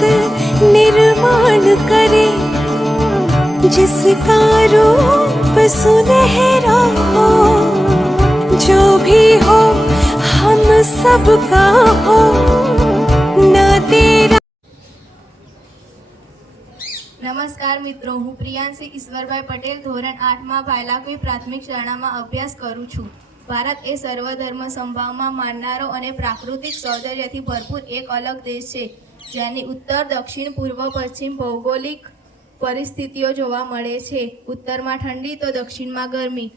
जगत निर्माण करे, जिसका रूप सुनहरा हो, जो भी हो हम सबका हो, ना तेरा। નમસ્કાર મિત્રો, હું પ્રિયાંશી ઈશ્વરભાઈ પટેલ ધોરણ 8માં ભાયલાકવી પ્રાથમિક શાળામાં અભ્યાસ કરું છું. ભારત એ સર્વધર્મ સંભાવમાં માનનારો અને પ્રાકૃતિક સૌંદર્યથી ભરપૂર એક અલગ દેશ છે, જેની ઉત્તર, દક્ષિણ, પૂર્વ, પશ્ચિમ ભૌગોલિક પરિસ્થિતિઓ જોવા મળે છે. ઉત્તરમાં ઠંડી તો દક્ષિણમાં ગરમી.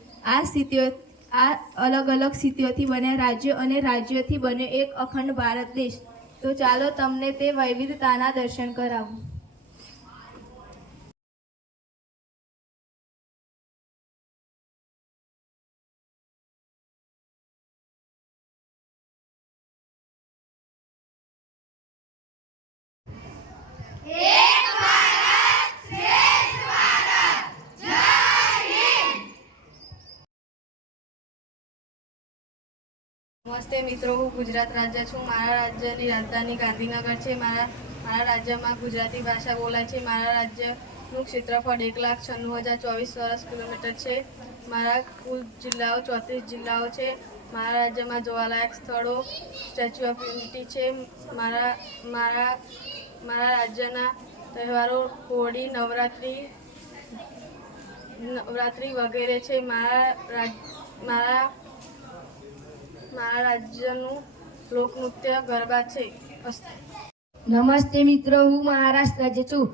આ અલગ અલગ સ્થિતિઓથી બન્યા રાજ્યો અને રાજ્યોથી બન્યો એક અખંડ ભારત દેશ. તો ચાલો તમને તે વૈવિધતાના દર્શન કરાવું. નમસ્તે મિત્રો, હું ગુજરાત રાજ્ય છું. મારા રાજ્યની રાજધાની ગાંધીનગર છે. મારા રાજ્યમાં ગુજરાતી ભાષા બોલાય છે. મારા રાજ્યનું ક્ષેત્રફળ 1,96,024 ચોરસ કિલોમીટર છે. મારા કુલ જિલ્લાઓ 34 જિલ્લાઓ છે. મારા રાજ્યમાં જોવાલાયક સ્થળો સ્ટેચ્યુ ઓફ યુનિટી છે. મારા રાજ્યના તહેવારો હોળી, નવરાત્રિ વગેરે છે. મારા રાજ્યનું લોકનૃત્ય ગરબા છે. નમસ્તે મિત્રો, હું મહારાષ્ટ્ર રાજ્ય છું.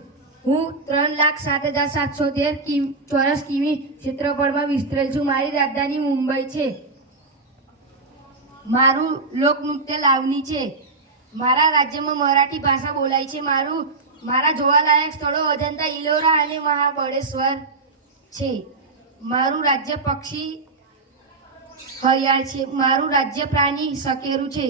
હું 3,07,713 ચોરસ કિમી ક્ષેત્રફળમાં વિસ્તરેલ છું. મારી રાજધાની મુંબઈ છે. મારું લોકનૃત્ય લાવણી છે. મારા રાજ્યમાં મરાઠી ભાષા બોલાય છે. મારા જોવાલાયક સ્થળો અજંતા, ઇલોરા અને મહાબળેશ્વર છે. મારું રાજ્ય પક્ષી હરિયાળ છે. મારું રાજ્ય પ્રાણી સકેરું છે.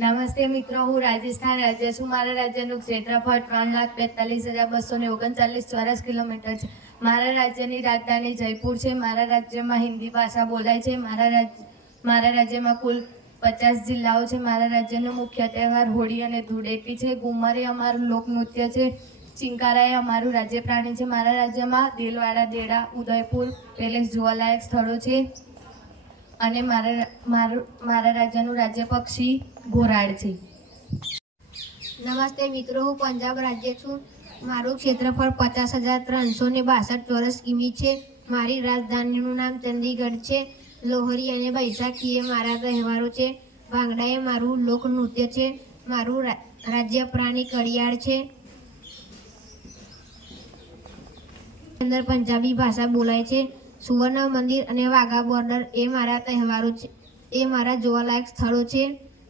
નમસ્તે મિત્રો, હું રાજસ્થાન રાજ્ય છું. મારા રાજ્યનું ક્ષેત્રફળ 3,42,239 ચોરસ કિલોમીટર છે. મારા રાજ્યની રાજધાની જયપુર છે. મારા રાજ્યમાં હિન્દી ભાષા બોલાય છે. મારા રાજ્યમાં કુલ 50 જિલ્લાઓ છે. મારા રાજ્યનો મુખ્ય તહેવાર હોળી અને ધૂળેટી છે. ઘુમર એ અમારું લોકનૃત્ય છે. ચિંકારા એ અમારું રાજ્ય પ્રાણી છે. મારા રાજ્યમાં દેલવાડા, દેડા, ઉદયપુર પેલેસ જોવાલાયક સ્થળો છે. અને મારા રાજ્યનું રાજ્ય પક્ષી ઘોરાડ છે. નમસ્તે મિત્રો, હું પંજાબ રાજ્ય છું. મારું ક્ષેત્રફળ 50,362 ચોરસ કિમી છે. મારી રાજધાનીનું નામ ચંદીગઢ છે. લોહરી અને બૈસાખી એ મારા તહેવારો છે. ભાંગડા એ મારું લોકનૃત્ય છે. મારું રાજ્ય પ્રાણી ઘડિયાળ છે. અંદર પંજાબી ભાષા બોલાય છે. સુવર્ણ મંદિર અને વાઘા બોર્ડર એ મારા તહેવારો છે. એ મારા જોવાલાયક સ્થળો છે.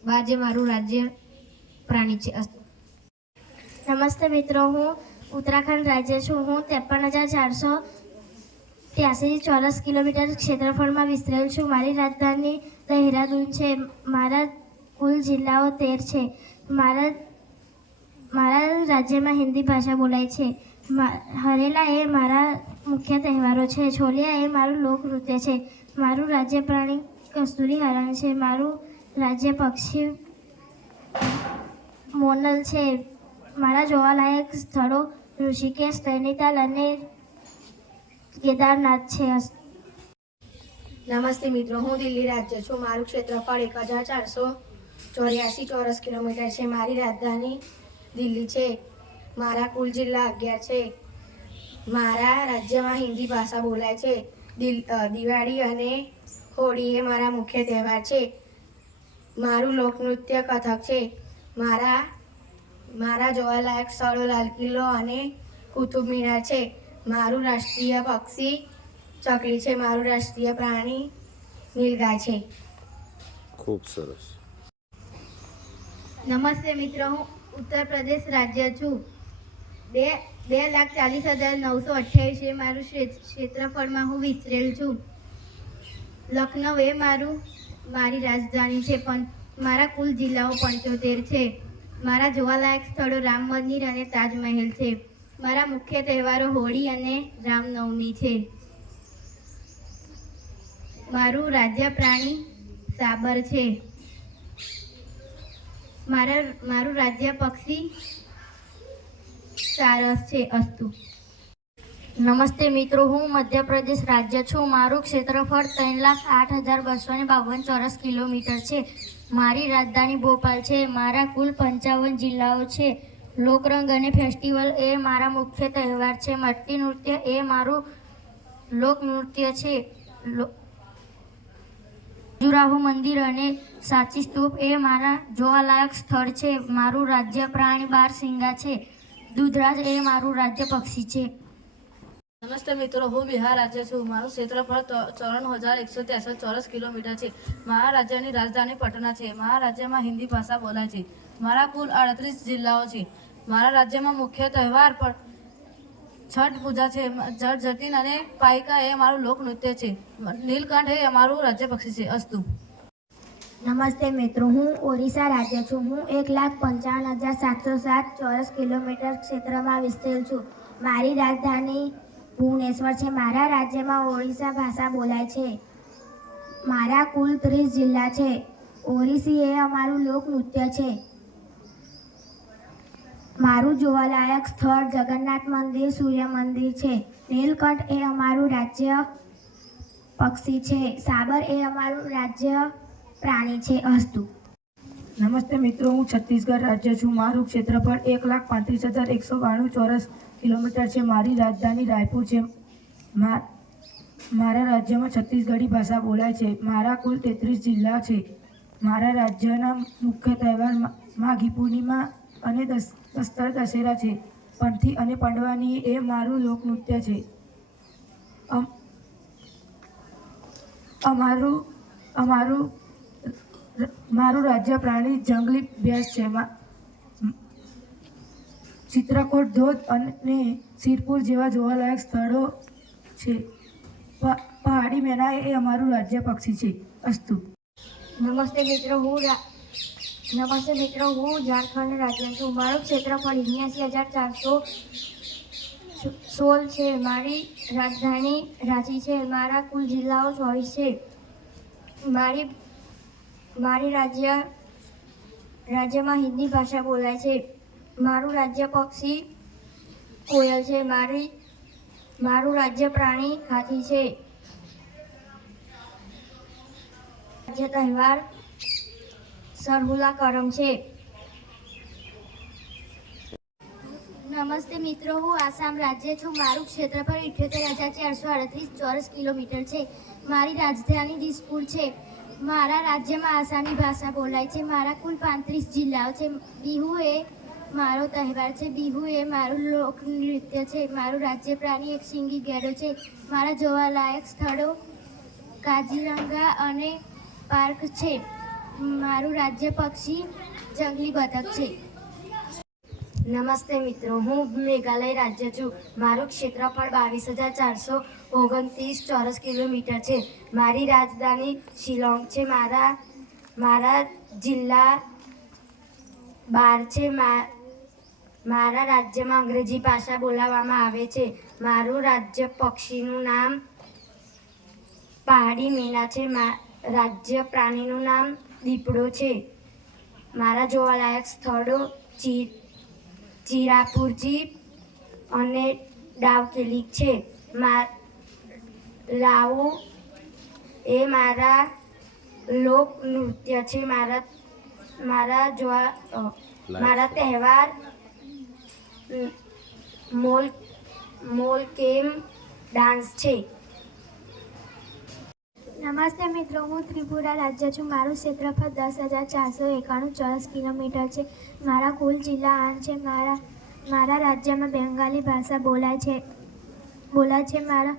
બાજ એ મારું રાજ્ય પ્રાણી છે. નમસ્તે મિત્રો, હું ઉત્તરાખંડ રાજ્ય છું. હું 53,483 ચોરસ કિલોમીટર ક્ષેત્રફળમાં વિસ્તરેલ છું. મારી રાજધાની દહેરાદૂન છે. મારા કુલ જિલ્લાઓ 13 છે. મારા રાજ્યમાં હિન્દી ભાષા બોલાય છે. હરેલા એ મારા મુખ્ય તહેવારો છે. છોલિયા એ મારું લોકનૃત્ય છે. મારું રાજ્ય પ્રાણી કસ્તુરી હરણ છે. મારું રાજ્ય પક્ષી મોનલ છે. મારા જોવાલાયક સ્થળો ઋષિકેશ, નૈનીતાલ અને કેદારનાથ છે. નમસ્તે મિત્રો, હું દિલ્હી રાજ્ય છું. મારું ક્ષેત્રફળ 1,484 ચોરસ કિલોમીટર છે. મારી રાજધાની દિલ્હી છે. મારા કુલ જિલ્લા 11 છે. મારા રાજ્યમાં હિન્દી ભાષા બોલાય છે. દિવાળી અને હોળી એ મારા મુખ્ય તહેવાર છે. મારું લોકનૃત્ય કથક છે. મારા જોવાલાયક સ્થળો લાલ કિલ્લો અને કુતુબ મિનાર છે. મારું રાષ્ટ્રીય પક્ષી ચકલી છે. મારું રાષ્ટ્રીય પ્રાણી નીલગાય છે. ખૂબ સરસ. નમસ્તે મિત્રો, હું ઉત્તર પ્રદેશ રાજ્ય છું. 2,40,928 છે મારું ક્ષેત્રફળમાં હું વિસ્તરેલ છું. લખનઉ એ મારી રાજધાની છે. પણ મારા કુલ જિલ્લાઓ 75 છે. મારા જોવાલાયક સ્થળો રામ મંદિર અને તાજમહેલ છે. મારા મુખ્ય તહેવારો હોળી અને રામનવમી છે. મારું રાજ્ય પ્રાણી સાબર છે. મારું રાજ્ય પક્ષી સારસ છે. અસ્તુ. નમસ્તે મિત્રો, હું મધ્યપ્રદેશ રાજ્ય છું. મારું ક્ષેત્રફળ 3,08,252 ચોરસ કિલોમીટર છે. મારી રાજધાની ભોપાલ છે. મારા કુલ 55 જિલ્લાઓ છે. લોકરંગ અને ફેસ્ટિવલ એ મારા મુખ્ય તહેવાર છે. મટકી નૃત્ય એ મારું લોકનૃત્ય છે. ખજુરાહો મંદિર અને સાચી સ્તૂપ એ મારા જોવાલાયક સ્થળ છે. મારું રાજ્ય પ્રાણી બારસિંગા છે. દૂધરાજ એ મારું રાજ્ય પક્ષી છે. નમસ્તે મિત્રો, હું બિહાર રાજ્ય છું. મારું ક્ષેત્રફળ 54,163 ચોરસ કિલોમીટર છે. મારા રાજ્યની રાજધાની પટના છે. મારા રાજ્યમાં હિન્દી ભાષા બોલાય છે. મારા કુલ 38 જિલ્લાઓ છે. મારા રાજ્યમાં મુખ્ય તહેવાર પર છઠ પૂજા છે. જળ જતીન અને પાયકા એ મારું લોકનૃત્ય છે. નીલકંઠ એ અમારું રાજ્ય પક્ષી છે. અસ્તુ. નમસ્તે મિત્રો, હું ઓરિસ્સા રાજ્ય છું. હું 1,55,707 ચોરસ કિલોમીટર ક્ષેત્રમાં વિસ્તરેલ છું. મારી રાજધાની ભુવનેશ્વર છે. મારા રાજ્યમાં ઓડિશા ભાષા બોલાય છે. મારા કુલ 30 જિલ્લા છે. ઓરિસ્સી એ અમારું લોકનૃત્ય છે. મારું જોવાલાયક સ્થળ જગન્નાથ મંદિર, સૂર્ય મંદિર છે. નીલકંઠ એ અમારું રાજ્ય પક્ષી છે. સાબર એ અમારું રાજ્ય પ્રાણી છે. અસ્તુ. નમસ્તે મિત્રો, હું છત્તીસગઢ રાજ્ય છું. મારું ક્ષેત્રફળ 1,35,192 ચોરસ કિલોમીટર છે. મારી રાજધાની રાયપુર છે. મારા રાજ્યમાં છત્તીસગઢી ભાષા બોલાય છે. મારા કુલ 33 જિલ્લા છે. મારા રાજ્યના મુખ્ય તહેવાર માઘી પૂર્ણિમા અને દસ્તર દશેરા છે. પંથી અને પંડવાની એ મારું લોકનૃત્ય છે. મારું રાજ્ય પ્રાણી જંગલી ભેંસ છે. ચિત્રકૂટ ધોધ અને સિરપુર જેવા જોવાલાયક સ્થળો છે. પહાડી મેના એ અમારું રાજ્ય પક્ષી છે. અસ્તુ. નમસ્તે મિત્રો, હું ઝારખંડ રાજ્ય છું. મારું ક્ષેત્રફળ 79,416 છે. મારી રાજધાની રાંચી છે. મારા કુલ જિલ્લાઓ 24 છે. મારી રાજ્યમાં હિન્દી ભાષા બોલાય છે. મારું રાજ્ય પક્ષી કોયલ છે. મારું રાજ્ય પ્રાણી હાથી છે. રાજ્ય તહેવાર સરહુલા કરમ છે. નમસ્તે મિત્રો, હું આસામ રાજ્ય છું. મારું ક્ષેત્રફળ 78,438 ચોરસ કિલોમીટર છે. મારી રાજધાની દિસપુર છે. મારા રાજ્યમાં આસામી ભાષા બોલાય છે. મારા કુલ 35 જિલ્લાઓ છે. બિહુ એ મારો તહેવાર છે. બિહુ એ મારું લોકનૃત્ય છે. મારું રાજ્ય પ્રાણી એક શીંગી ગેંડો છે. મારા જોવાલાયક સ્થળો કાઝીરંગા અને પાર્ક છે. મારું રાજ્ય પક્ષી જંગલી બતક છે. નમસ્તે મિત્રો, હું મેઘાલય રાજ્ય છું. મારું ક્ષેત્રફળ 22,429 ચોરસ કિલોમીટર છે. મારી રાજધાની શિલોંગ છે. મારા જિલ્લા 12 છે. મારા રાજ્યમાં અંગ્રેજી ભાષા બોલાવવામાં આવે છે. મારું રાજ્ય પક્ષીનું નામ પહાડી મેના છે. રાજ્ય પ્રાણીનું નામ દીપડો છે. મારા જોવાલાયક સ્થળો ચિરાપુરજી અને ડાવકેલી છે. લાવો એ મારા લોકનૃત્ય છે. મારા તહેવાર મોલકેમ ડાન્સ છે. નમસ્તે મિત્રો, હું ત્રિપુરા રાજ્ય છું. મારું ક્ષેત્રફળ 10,491 ચોરસ કિલોમીટર છે. મારા કુલ જિલ્લા 8 છે. મારા રાજ્યમાં બેંગાલી ભાષા બોલાય છે. મારા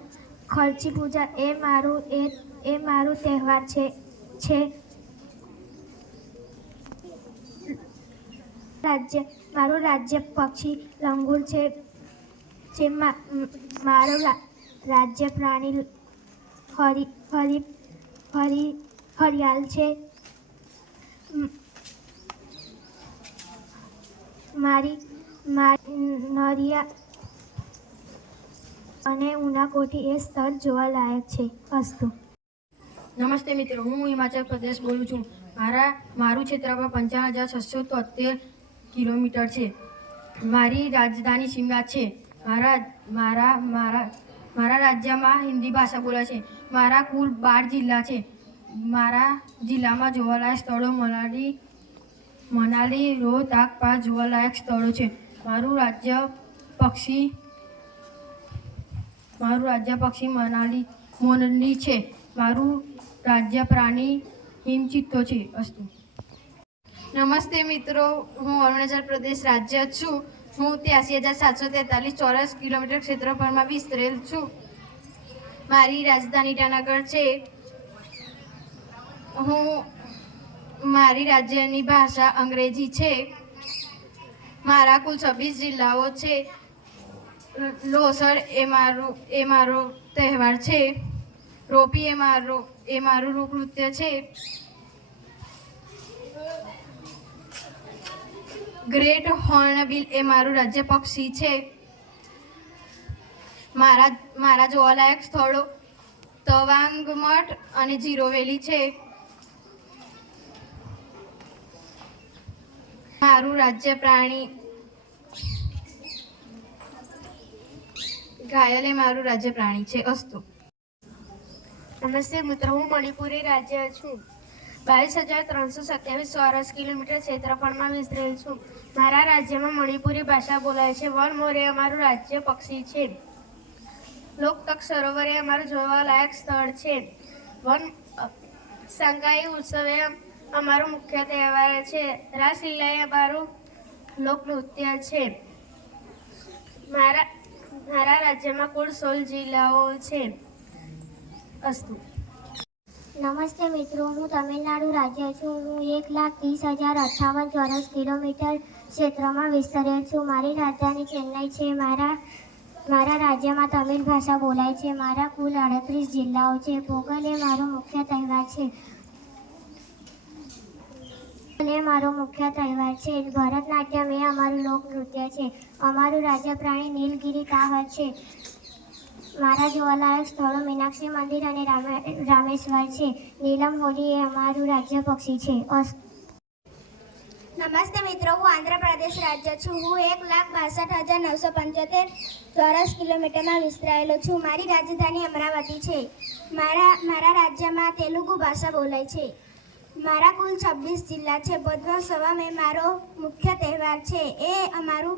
ખર્ચી પૂજા એ મારું તહેવાર છે. મારું રાજ્ય પક્ષી લંગૂર છે. મારું રાજ્ય પ્રાણી હરિયાલ છે. મારી નરિયા અને ઉનાકોટી એ સ્થળ જોવા લાયક છે. અસ્તુ. નમસ્તે મિત્રો, હું હિમાચલ પ્રદેશ બોલું છું. મારું ક્ષેત્રફળ 55,673 કિલોમીટર છે. મારી રાજધાની શિમલા છે. મારા રાજ્યમાં હિન્દી ભાષા બોલાય છે. મારા કુલ 12 જિલ્લા છે. મારા જિલ્લામાં જોવાલાયક સ્થળો મનાલી, રોહતાંગ 5 જોવાલાયક સ્થળો છે. મારું રાજ્ય પક્ષી મોનલી છે. મારું રાજ્ય પ્રાણી હિમચિત્તો છે. અસ્તુ. નમસ્તે મિત્રો, હું અરુણાચલ પ્રદેશ રાજ્ય છું. હું 83,743 ચોરસ કિલોમીટર ક્ષેત્રફળમાં વિસ્તરેલ છું. મારી રાજધાની ઈટાનગર છે. મારી રાજ્યની ભાષા અંગ્રેજી છે. મારા કુલ 26 જિલ્લાઓ છે. લોસર એ મારો તહેવાર છે. રોપી એ મારું લોકનૃત્ય છે. ગ્રેટ હોર્નબિલ એ મારું રાજ્ય પક્ષી છે. મારા જોવાલાયક સ્થળો તવાંગ મઠ અને જીરો વેલી છે. મારું રાજ્ય પ્રાણી ઘાયલ એ મારું રાજ્ય પ્રાણી છે. અસ્તુ. નમસ્તે મિત્રો, હું મણિપુરી રાજ્ય છું. 22,327 ચોરસ કિલોમીટર ક્ષેત્રફળમાં વિસ્તરેલ છું. મારા રાજ્યમાં મણિપુરી ભાષા બોલાય છે. વન મોર એ અમારું રાજ્ય પક્ષી છે. લોકતક સરોવર એ અમારું જોવાલાયક સ્થળ છે. સંગાઈ ઉત્સવ એ અમારો મુખ્ય તહેવાર છે. રાસલીલા એ અમારું લોકનૃત્ય છે. મારા રાજ્યમાં કુલ 16 જિલ્લાઓ છે. અસ્તુ. નમસ્તે મિત્રો, હું તમિલનાડુ રાજ્ય છું. હું 1,30,058 ચોરસ કિલોમીટર ક્ષેત્રમાં વિસ્તરેલ છું. મારી રાજધાની ચેન્નઈ છે. મારા રાજ્યમાં તમિલ ભાષા બોલાય છે. મારા કુલ 38 જિલ્લાઓ છે. પોંગલ એ મારો મુખ્ય તહેવાર છે. ભરતનાટ્યમ એ અમારું લોકનૃત્ય છે. અમારું રાજ્ય પ્રાણી નીલગિરી કાહર છે. મારા જોવાલાયક સ્થળો મીનાક્ષી મંદિર અને રામેશ્વર છે. નીલમ હોલી એ અમારું રાજ્ય પક્ષી છે. નમસ્તે મિત્રો, હું આંધ્રપ્રદેશ રાજ્ય છું. હું 1,62,975 ચોરસ કિલોમીટરમાં વિસ્તરાયેલો છું. મારી રાજધાની અમરાવતી છે. મારા રાજ્યમાં તેલુગુ ભાષા બોલાય છે. મારા કુલ 26 જિલ્લા છે. પદ્મોત્સવમ એ મારો મુખ્ય તહેવાર છે. એ અમારું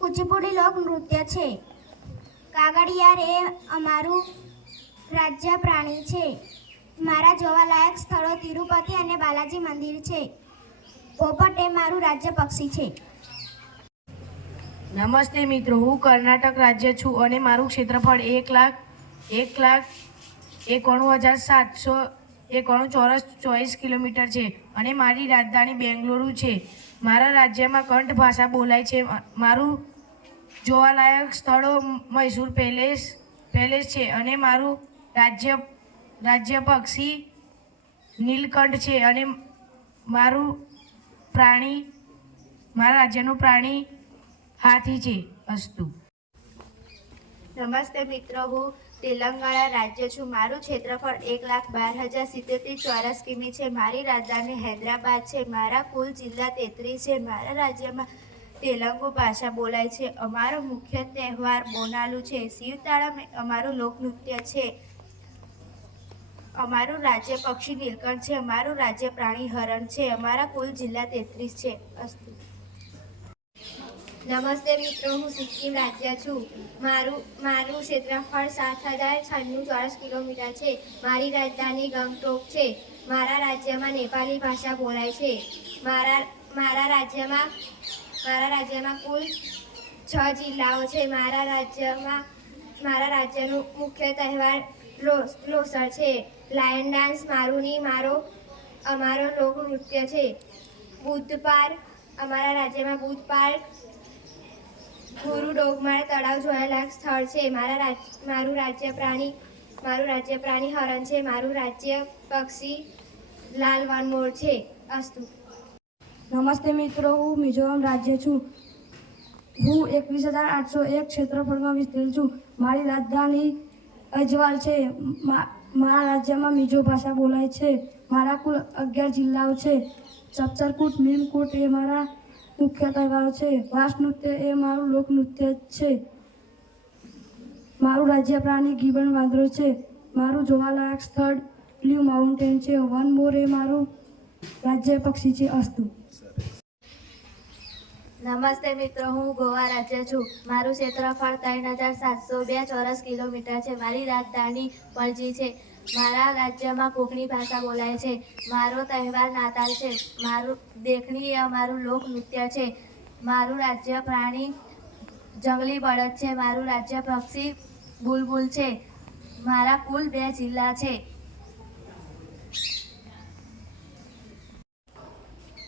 કુચીપુડી લોક નૃત્ય છે. કાગડિયાર એ અમારું રાજ્ય પ્રાણી છે. મારા જોવાલાયક સ્થળો તિરુપતિ અને બાલાજી મંદિર છે. પોપટ એ મારું રાજ્ય પક્ષી છે. નમસ્તે મિત્રો, હું કર્ણાટક રાજ્ય છું અને મારું ક્ષેત્રફળ 1,91,791 ચોરસ 24 કિલોમીટર છે અને મારી રાજધાની બેંગલુરુ છે. મારા રાજ્યમાં કંઠ ભાષા બોલાય છે. મારું જોવાલાયક સ્થળો મૈસૂર પેલેસ છે અને મારું રાજ્ય પક્ષી નીલકંઠ છે અને મારા રાજ્યનું પ્રાણી હાથી છે. અસ્તુ. નમસ્તે મિત્રો, હું તેલંગાણા રાજ્ય છું. મારું ક્ષેત્રફળ 1,12,077 ચોરસ કિમી છે. મારી રાજધાની હૈદરાબાદ છે. મારા કુલ જિલ્લા 33 છે. મારા રાજ્યમાં તેલુગુ ભાષા બોલાય છે. અમારો મુખ્ય તહેવાર બોનાલુ છે. શિવતાળમ અમારું લોકનૃત્ય છે. અમારું રાજ્ય પક્ષી નીલકંઠ છે. અમારું રાજ્ય પ્રાણી હરણ છે. અમારા કુલ જિલ્લા 33 છે. અસ્તુ. નમસ્તે મિત્રો, હું સિક્કિમ રાજ્ય છું. મારું ક્ષેત્રફળ 7,096 ચોરસ કિલોમીટર છે. મારી રાજધાની ગંગટોક છે. મારા રાજ્યમાં નેપાળી ભાષા બોલાય છે. મારા રાજ્યમાં કુલ 6 જિલ્લાઓ છે. મારા રાજ્યનું મુખ્ય તહેવાર લોસર છે. લાયન ડાન્સ અમારો લોકનૃત્ય છે. બુદ્ધ પાર્ક અમારા રાજ્યમાં બુદ્ધ પાર્ક ગુરુ ડોગમાર તળાવ જોવાલાયક સ્થળ છે. મારું રાજ્ય પ્રાણી હરણ છે. મારું રાજ્ય પક્ષી લાલ વનમોર છે. અસ્તુ. નમસ્તે મિત્રો, હું મિઝોરમ રાજ્ય છું. હું 21,801 ક્ષેત્રફળમાં વિસ્તરેલ છું. મારી રાજધાની અજવાલ છે. મારા રાજ્યમાં મિજો ભાષા બોલાય છે. મારા કુલ 11 જિલ્લાઓ છે. ચપચરકૂટ મીમકૂટ એ મારા મુખ્ય તહેવારો છે. વાસ નૃત્ય એ મારું લોકનૃત્ય છે. મારું રાજ્ય પ્રાણી ગિબન વાંદરો છે. મારું જોવાલાયક સ્થળ બ્લુ માઉન્ટેન છે. વન મોર એ મારું રાજ્ય પક્ષી છે. અસ્તુ. નમસ્તે મિત્રો, હું ગોવા રાજ્ય છું. મારું ક્ષેત્રફળ 3702 ચોરસ કિલોમીટર છે. મારી રાજધાની પણજી છે. મારા રાજ્યમાં કોકણી ભાષા બોલાય છે. મારો તહેવાર નાતાલ છે. મારું દેખણી એ અમારું લોકનૃત્ય છે. મારું રાજ્ય પ્રાણી જંગલી બળદ છે. મારું રાજ્ય પક્ષી બુલબુલ છે. મારા કુલ 2 જિલ્લા છે.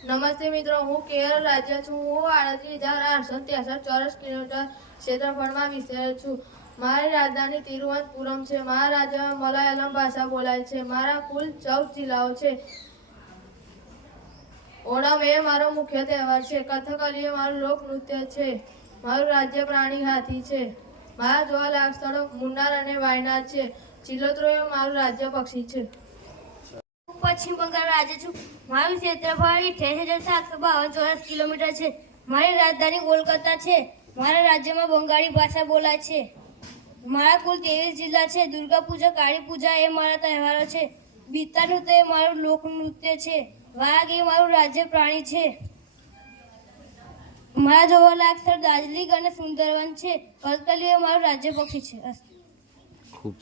નમસ્તે મિત્રો, હું કેરળ રાજ્ય છું. હું 38,863 ચોરસ કિલોમીટર ક્ષેત્રફળમાં વિસ્તરેલ છું. મારી રાજધાની તિરુવનંતપુરમ છે. મારા રાજ્યમાં મલયાલમ ભાષા બોલાય છે. મારા કુલ 14 જિલ્લાઓ છે. ઓણમ એ મારો મુખ્ય તહેવાર છે. કથકલી એ મારું લોકનૃત્ય છે. મારું રાજ્ય પ્રાણી હાથી છે. મારા જોવાલાયક સ્થળો મુન્નાર અને વાયનાડ છે. ચિલોત્રો એ મારું રાજ્ય પક્ષી છે. પશ્ચિમ બંગાળ રાજ્ય છું. મારું ક્ષેત્રફળ 88,752 ચોરસ કિલોમીટર છે. મારી રાજધાની કોલકાતા છે. મારા રાજ્યમાં બંગાળી ભાષા બોલાય છે. મારા કુલ 23 જિલ્લા છે. દુર્ગા પૂજા, કાળી પૂજા એ મારા તહેવારો છે. બીતા નૃત્ય એ મારું લોકનૃત્ય છે. વાઘ એ મારું રાજ્ય પ્રાણી છે. મારા જોવાલાયક સ્થળ દાર્જિલિંગ અને સુંદરવન છે. કલકલી એ મારું રાજ્ય પક્ષી છે. ખૂબ